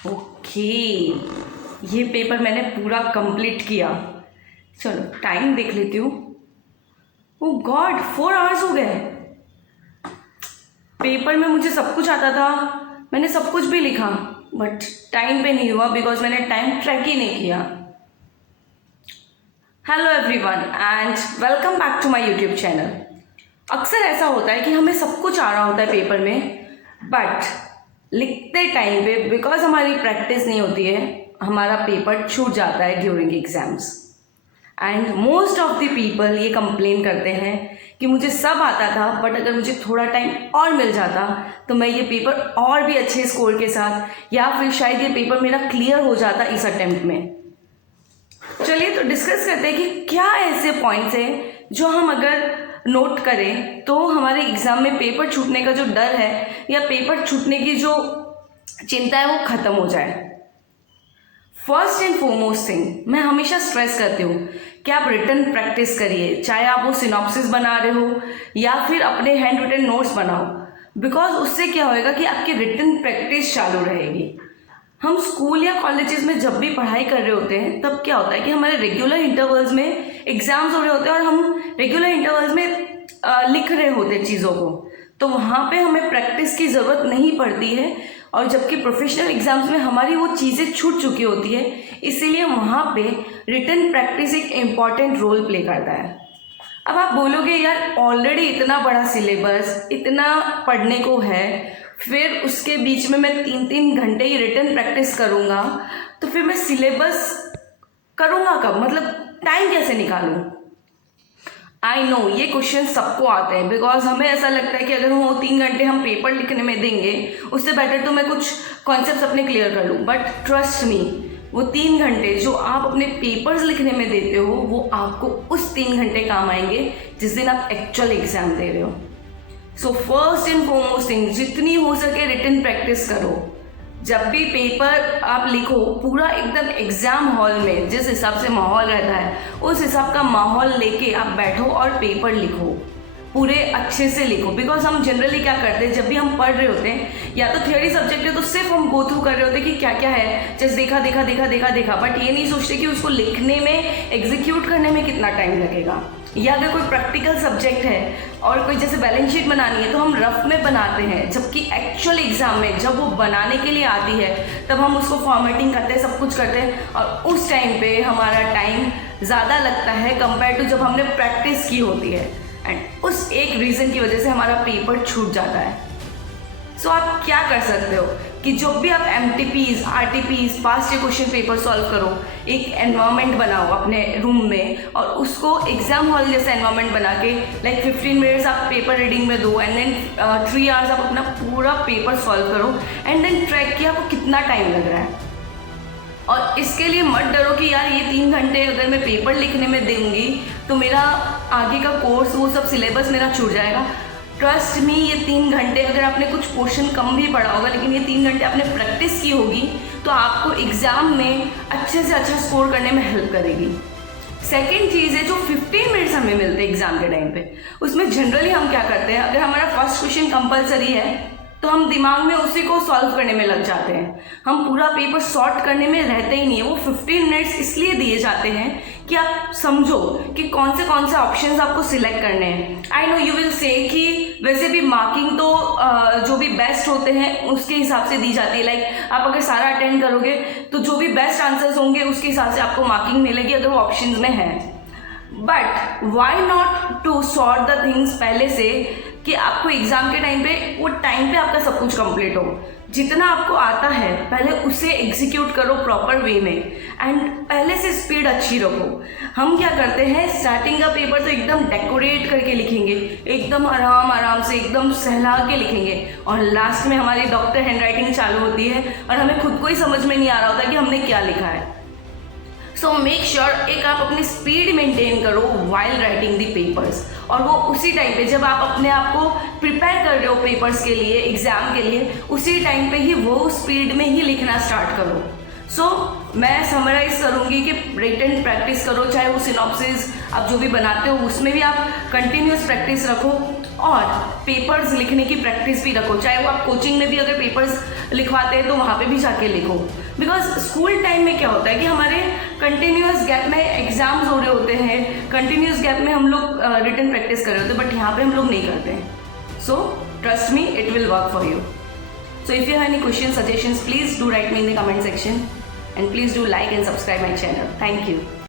Okay, ये paper मैंने पूरा कंप्लीट किया। चलो टाइम देख लेती हूँ। ओ गॉड, 4 आवर्स हो गए। पेपर में मुझे सब कुछ आता था, मैंने सब कुछ भी लिखा, बट टाइम पे नहीं हुआ बिकॉज मैंने टाइम ट्रैक ही नहीं किया। Hello everyone and welcome back to my YouTube channel. अक्सर ऐसा होता है कि हमें सब कुछ आ रहा होता है पेपर में, बट लिखते टाइम पे बिकॉज हमारी प्रैक्टिस नहीं होती है, हमारा पेपर छूट जाता है during exams. And most of the people ये कंप्लेन करते हैं कि मुझे सब आता था, बट अगर मुझे थोड़ा टाइम और मिल जाता तो मैं ये पेपर और भी अच्छे स्कोर के साथ, या फिर शायद ये पेपर मेरा क्लियर हो जाता इस अटेम्प्ट में। चलिए तो डिस्कस करते हैं कि क्या ऐसे पॉइंट्स हैं जो हम अगर नोट करें तो हमारे एग्जाम में पेपर छूटने का जो डर है या पेपर छूटने की जो चिंता है वो खत्म हो जाए। फर्स्ट एंड फॉरमोस्ट थिंग मैं हमेशा स्ट्रेस करती हूँ कि आप रिटन प्रैक्टिस करिए, चाहे आप वो सिनॉप्सिस बना रहे हो या फिर अपने हैंड रिटन नोट्स बनाओ, बिकॉज उससे क्या होएगा कि आपकी रिटन प्रैक्टिस चालू रहेगी। हम स्कूल या कॉलेजेस में जब भी पढ़ाई कर रहे होते हैं तब क्या होता है कि हमारे रेगुलर इंटरवल्स में एग्जाम्स हो रहे होते हैं और हम रेगुलर इंटरवल्स में लिख रहे होते हैं चीज़ों को, तो वहाँ पे हमें प्रैक्टिस की ज़रूरत नहीं पड़ती है। और जबकि प्रोफेशनल एग्जाम्स में हमारी वो चीज़ें छूट चुकी होती है, इसीलिए वहाँ पे रिटन प्रैक्टिस एक इम्पॉर्टेंट रोल प्ले करता है। अब आप बोलोगे यार ऑलरेडी इतना बड़ा सिलेबस, इतना पढ़ने को है, फिर उसके बीच में मैं 3-3 घंटे ही रिटन प्रैक्टिस करूँगा, तो फिर मैं सिलेबस करूँगा कब, मतलब टाइम कैसे निकालूँ। आई नो ये क्वेश्चन सबको आते हैं, बिकॉज हमें ऐसा लगता है कि अगर वो 3 घंटे हम पेपर लिखने में देंगे उससे बेटर तो मैं कुछ कॉन्सेप्ट्स अपने क्लियर कर लूँ। बट ट्रस्ट मी, वो 3 घंटे जो आप अपने पेपर्स लिखने में देते हो वो आपको उस 3 घंटे काम आएंगे जिस दिन आप एक्चुअल एग्जाम दे रहे हो। So first and foremost thing, जितनी हो सके रिटन प्रैक्टिस करो। जब भी पेपर आप लिखो पूरा एकदम एग्जाम हॉल में जिस हिसाब से माहौल रहता है उस हिसाब का माहौल लेके आप बैठो और पेपर लिखो, पूरे अच्छे से लिखो। बिकॉज हम जनरली क्या करते हैं, जब भी हम पढ़ रहे होते हैं या तो थियोरी सब्जेक्ट है तो सिर्फ हम गो थ्रू कर रहे होते हैं कि क्या क्या है, जस्ट देखा देखा देखा देखा देखा, बट ये नहीं सोचते कि उसको लिखने में, एग्जीक्यूट करने में कितना टाइम लगेगा। या अगर कोई प्रैक्टिकल सब्जेक्ट है और कोई जैसे बैलेंस शीट बनानी है तो हम रफ में बनाते हैं, जबकि एक्चुअल एग्जाम में जब वो बनाने के लिए आती है तब हम उसको फॉर्मेटिंग करते हैं, सब कुछ करते हैं, और उस टाइम पे हमारा टाइम ज़्यादा लगता है कंपेयर टू जब हमने प्रैक्टिस की होती है। एंड उस एक रीज़न की वजह से हमारा पेपर छूट जाता है। सो आप क्या कर सकते हो कि जब भी आप MTPs, RTPs, past question paper solve करो, एक एनवायरनमेंट बनाओ अपने रूम में और उसको एग्जाम हॉल जैसा एनवायरनमेंट बना के लाइक 15 मिनट्स आप पेपर रीडिंग में दो एंड देन 3 आवर्स आप अपना पूरा पेपर सॉल्व करो एंड देन ट्रैक किया आपको कितना टाइम लग रहा है। और इसके लिए मत डरो कि यार ये 3 घंटे अगर मैं पेपर लिखने में दूंगी तो मेरा आगे का कोर्स वो सब सिलेबस मेरा छूट जाएगा। ट्रस्ट मी, ये 3 घंटे अगर आपने कुछ पोर्शन कम भी पढ़ा होगा लेकिन ये 3 घंटे आपने प्रैक्टिस की होगी तो आपको एग्जाम में अच्छे से अच्छा स्कोर करने में हेल्प करेगी। सेकेंड चीज़ है जो 15 मिनट्स हमें मिलते हैं एग्जाम के टाइम पे, उसमें जनरली हम क्या करते हैं, अगर हमारा फर्स्ट क्वेश्चन कंपलसरी है तो हम दिमाग में उसी को सॉल्व करने में लग जाते हैं, हम पूरा पेपर सॉर्ट करने में रहते ही नहीं है। वो 15 मिनट्स इसलिए दिए जाते हैं कि आप समझो कि कौन से ऑप्शंस आपको सिलेक्ट करने हैं। I know you will say कि वैसे भी मार्किंग तो जो भी बेस्ट होते हैं उसके हिसाब से दी जाती है, लाइक आप अगर सारा अटेंड करोगे तो जो भी बेस्ट आंसर्स होंगे उसके हिसाब से आपको मार्किंग मिलेगी अगर वो ऑप्शंस में है। But why not to sort the things पहले से कि आपको एग्जाम के टाइम पे वो टाइम पे आपका सब कुछ कंप्लीट हो, जितना आपको आता है पहले उसे एग्जीक्यूट करो प्रॉपर वे में एंड पहले से स्पीड अच्छी रखो। हम क्या करते हैं, स्टार्टिंग का पेपर तो एकदम डेकोरेट करके लिखेंगे, एकदम आराम से एकदम सहला के लिखेंगे और लास्ट में हमारी डॉक्टर हैंडराइटिंग चालू होती है और हमें खुद को ही समझ में नहीं आ रहा होता कि हमने क्या लिखा है। सो मेक श्योर एक आप अपनी स्पीड मेंटेन करो वाइल राइटिंग दी पेपर्स, और वो उसी टाइम पे जब आप अपने आप को प्रिपेयर कर रहे हो पेपर्स के लिए, एग्जाम के लिए, उसी टाइम पे ही वो स्पीड में ही लिखना स्टार्ट करो। सो मैं समराइज करूँगी कि रिटन प्रैक्टिस करो, चाहे वो सिनॉप्सिस आप जो भी बनाते हो उसमें भी आप कंटिन्यूस प्रैक्टिस रखो और पेपर्स लिखने की प्रैक्टिस भी रखो, चाहे वो आप कोचिंग में भी अगर पेपर्स लिखवाते हैं तो वहाँ पे भी जाके लिखो। बिकॉज स्कूल टाइम में क्या होता है कि हमारे कंटिन्यूस गैप में एग्जाम्स हो रहे होते हैं, कंटिन्यूस गैप में हम लोग रिटन प्रैक्टिस कर रहे होते हैं, बट यहाँ पे हम लोग नहीं करते हैं। So trust me, it will work for you. So if you have any questions, suggestions, please do write me in the comment section and please do like and subscribe my channel. Thank you.